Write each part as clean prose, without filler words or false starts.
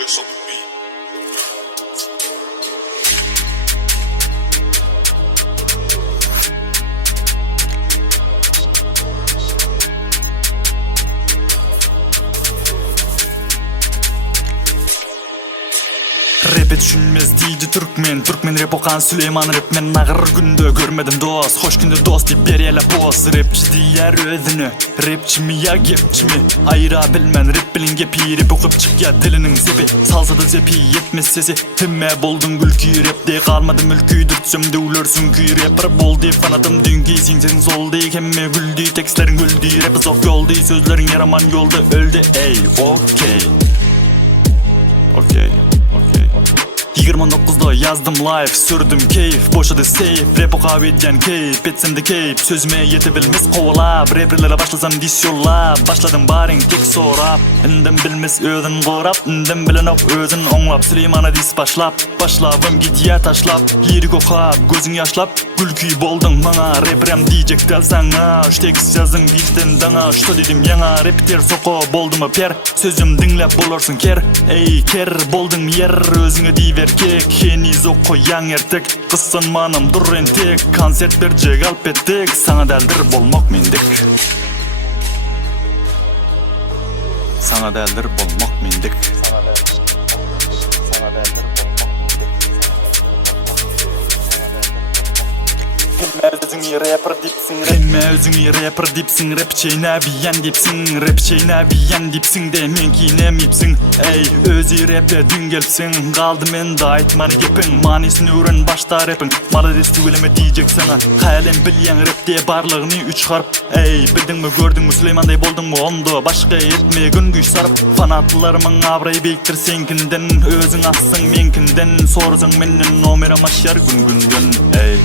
LTX on the beat. Rap'e düşünmez deydi Türkmen rap okan Süleyman rap men ağır günde görmedim dost. Hoş günde dost deyip beriyele boz. Rapçi diyer özünü, rapçi mi ya gepçi mi? Ayıra bilmen rap bilin gepi, rap okup çık ya dilinin zepi. Salsa da zepi yetmez sesi, timme boldun gülkü. Rap'de kalmadı mülkü, dürtsem de ulersin ki. Rapper bol deyip fanadım dünkü, sen sol deyik hemme güldü. Tekstlerin güldü, rap zok yoldu, sözlerin yaraman yolda öldü. Ey okey 29'da yazdım live, sürdüm keyif, boşadı safe. Rap oka edyen keyif, etsem de keyif. Sözüme yetebilmez kovalap, rapperlere başlasam dis yollap. Başladım baring tek sorap, indim bilmez özün korap, indim bilen ok özün onlap. Süleyman'a dis başlap, başlavım git ya taşlap. Lirik oka, gözün yaşlap, gülkü boldun bana. Rapperem diyecek del sana, şu tekst yazın bizden dana. Şu dedim yana, rap ter soko boldum per. Sözüm dinlep bolorsun ker, ey ker boldun yer. Özüne diver kek, heniz okko yan ertek. Kıssan manım dur rentek, konsert berce galp ettik. Sana deldir bolmak mindik, sana deldir bolmak mindik. Emme özüngü rapper dipsin, rap çeyna biyen dipsin. Rap çeyna biyen dipsin de men kinemipsin. Ey özü rap'e dün gelpsin, kaldı men da aytmanı gepin. Manisini öğren başta rapin, malades tügeleme diyecek sana. Hayalem bilyen rap'te barlığını 3 harp. Ey bildin mi gördün mü Süleyman'day boldun mu onda. Başka etme gün güç sarıp, fanatlarımın abrayı bektir senkinden. Özün assın menkinden, sorzun mennen nomeram aşar gün günden. Ey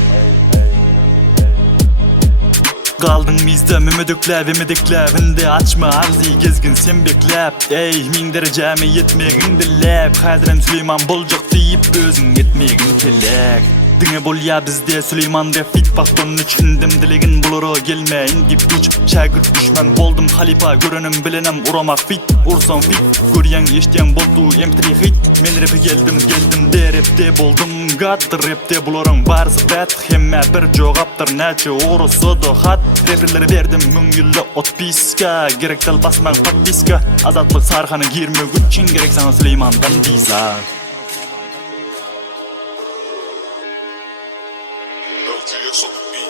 kaldın bizde mümedükler ve mediklerinde. Açma arzi gezgin sen beklep. Ey min dereceme yetmegin dilep. Hazrem Süleyman bolcak deyip özün etmegin kelek. Dine bol ya bizde Süleyman ve fit baktonun üç indim dilegin buluru gelmeyin dip güç. Şagirt düşman boldum halifa, görenim bilenem uramak fit. Ursan fit, göryen eşten boldu M3 hit. Men rap'e geldim de rap'te boldum gat. Rap'te bulurun var sıfat, hemme bir cevaptır neçe uğrusu da hat. Rapperlere verdim müngüllü otpiska, gerek del basman patpiska. Azatlık sarhanı girme güçün, gerek sana Süleyman'dan viza. LTX on the beat.